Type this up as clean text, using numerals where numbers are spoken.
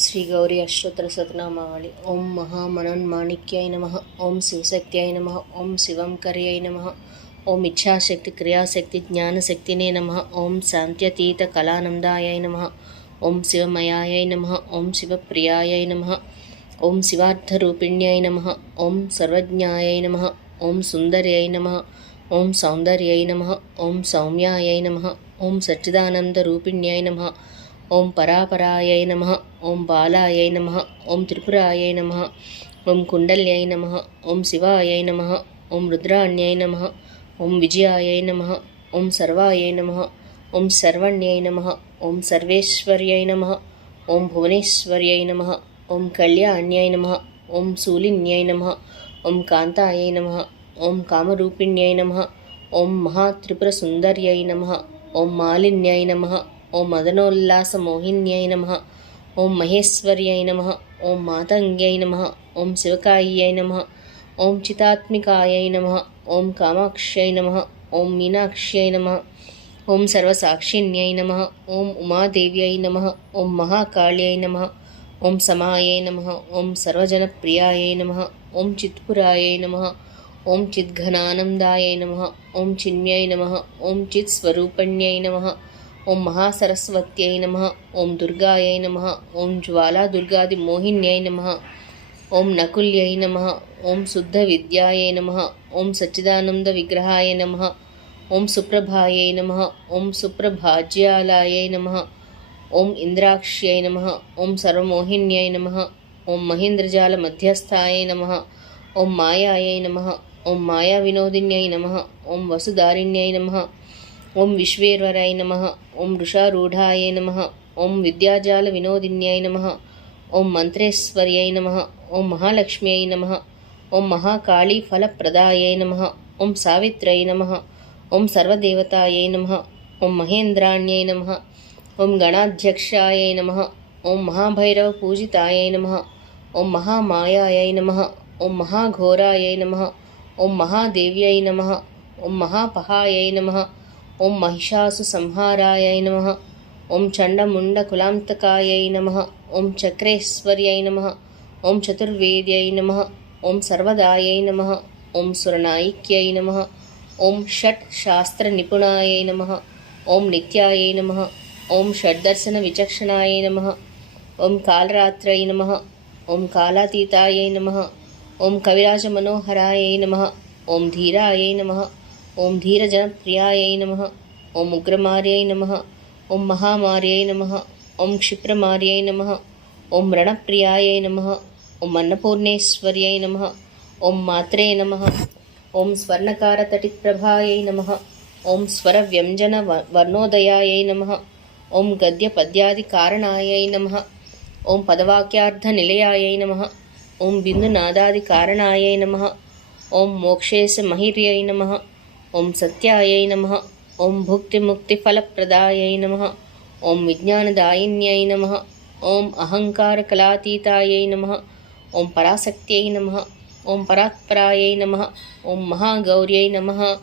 श्री गौरी अष्टोत्तर शतनामावली। ओम महामनोन्माणिक्याय नमः। ओम शिवशक्त्याय नमः। ओम शिवंकर्याय नमः। ओम इच्छाशक्ति क्रियाशक्ति ज्ञानशक्तिने नमः। ओम शांत्यतीत कलानंदाय नमः। ओम शिवमयाय नमः। ओम शिवप्रियाय नमः। ओम शिवार्थरूपिण्याय नमः। ओम सर्वज्ञाय नमः। ओम सुंदर्याय नमः। ओम सौंदर्याय नमः। ओम सौम्याय नमः। ओम सच्चिदानंदरूपिण्याय नमः। ओम परापरायै नमः। ओम बालायै नमः। ओम त्रिपुरायै नमः। ओम कुंडल्यै नमः। ओम शिवायै नमः। ओम रुद्राण्यै नमः। ओम विजयायै नमः। ओम सर्वायै नमः। ओम सर्वण्यै नमः। ओम सर्वेश्वर्यै नमः। ओम भुवनेश्वर्यै नमः। ओम कल्याण्यै नमः। ओम शूलिन्यै नमः। ओम कान्तायै नमः। ओम कामरूपिण्यै नमः। ओम महात्रिपुरसुन्दर्यै नमः। ओम मालिन्यै नमः। ओम मदनोल्लासमोहिन्यै नमः। ओम महेश्वर्यै नमः। ओम मातंग्यै नमः। ओम शिवकायै नमः। ओम चितात्मिकायै नमः। ओम कामाक्ष्यै नमः। ओम मीनाक्ष्यै नमः। ओम सर्वसाक्षिण्यै नमः। ओम उमादेव्यै नमः। ओम महाकाल्यै नमः। ओम समायै नमः। ओम सर्वजनप्रियायै नमः। ओम चित्पुरायै नमः। ओम चिद्घनानन्दायै नमः। ओम चिन्मयै नमः। ओम चित्स्वरूपण्यै नमः। ओम महासरस्वत्यै नमः। ओम दुर्गायै नमः। ओम ज्वालादुर्गादिमोहिन्यै नमः। ओम नकुल्यै नमः। ओम शुद्धविद्यायै नमः। ओम सच्चिदानन्दविग्रहाय नमः। ओम सुप्रभायै नमः। ओम सुप्रभाज्यालायै नमः। ओम इंद्राक्ष्यै नमः। ओम सर्वमोहिन्यै नमः। ओम महेन्द्रजालमध्यस्थायै नमः। ओम मायायै नमः। ओम मायाविनोदिन्यै नमः। ओम वसुधारिण्यै नमः। ओम विश्वेश्वराय नमः। ओम वृषारूढाय नमः। ओम विद्याजालविनोदिन्यै नमः। ओम मंत्रेश्वर्यै नमः। ओम महालक्ष्म्यै नमः। ओम महाकालीफलप्रदायै नमः। ओम सावित्र्यै नमः। ओम सर्वदेवतायै नमः। ओम महेन्द्राण्यै नमः। ओम गणाध्यक्षायै नमः। ओम महाभैरवपूजितायै नमः। ओम महामायायै नमः। ओम महाघोरायै नमः। ओम महादेव्यै नमः। ओम महापहायै नमः। ओम महिषासुसंहारायै नमः। ओम चण्डमुण्डकुलान्तकायै नमः। ओम चक्रेश्वर्यै नमः। ओम चतुर्वेद्यै नमः। ओम सर्वदायै नमः। ओम सुरनायिक्यै नमः। ओम षट्शास्त्रनिपुणायै नमः। ओम नित्यायै नमः। ओम षड्दर्शनविचक्षणायै नमः। ओम कालरात्रै नमः। ओम कालातीतायै नमः। ओम कविराजमनोहरायै नमः। ओम धीरायै नमः। ओम धीरजनप्रियायै नमः। ओम उग्रमार्यै नमः। ओम महामार्यै नमः। ओम क्षिप्रमार्यै नमः। ओम रणप्रियायै नमः। ओम अन्नपूर्णेश्वर्यै नमः। ओम मात्रे नमः। ओम स्वर्णकारतटिप्रभायै नमः। ओम स्वरव्यञ्जनवर्णोदयायै नमः। ओम गद्यपद्यादिकारणायै नमः। ओम पदवाक्यार्थनिलयायै नमः। ओम बिन्दुनादादिकारणायै नमः। ओम मोक्षेशमहिर्यै नमः। ओम सत्यायै नमः। ओम भुक्तिमुक्तिफलप्रदायै नमः। ओम विज्ञानदायिन्यै नमः। ओम अहङ्कारकलातीतायै नमः। ओम पराशक्त्यै नमः। ओम परात्परायै नमः। ओम महागौर्यै नमः।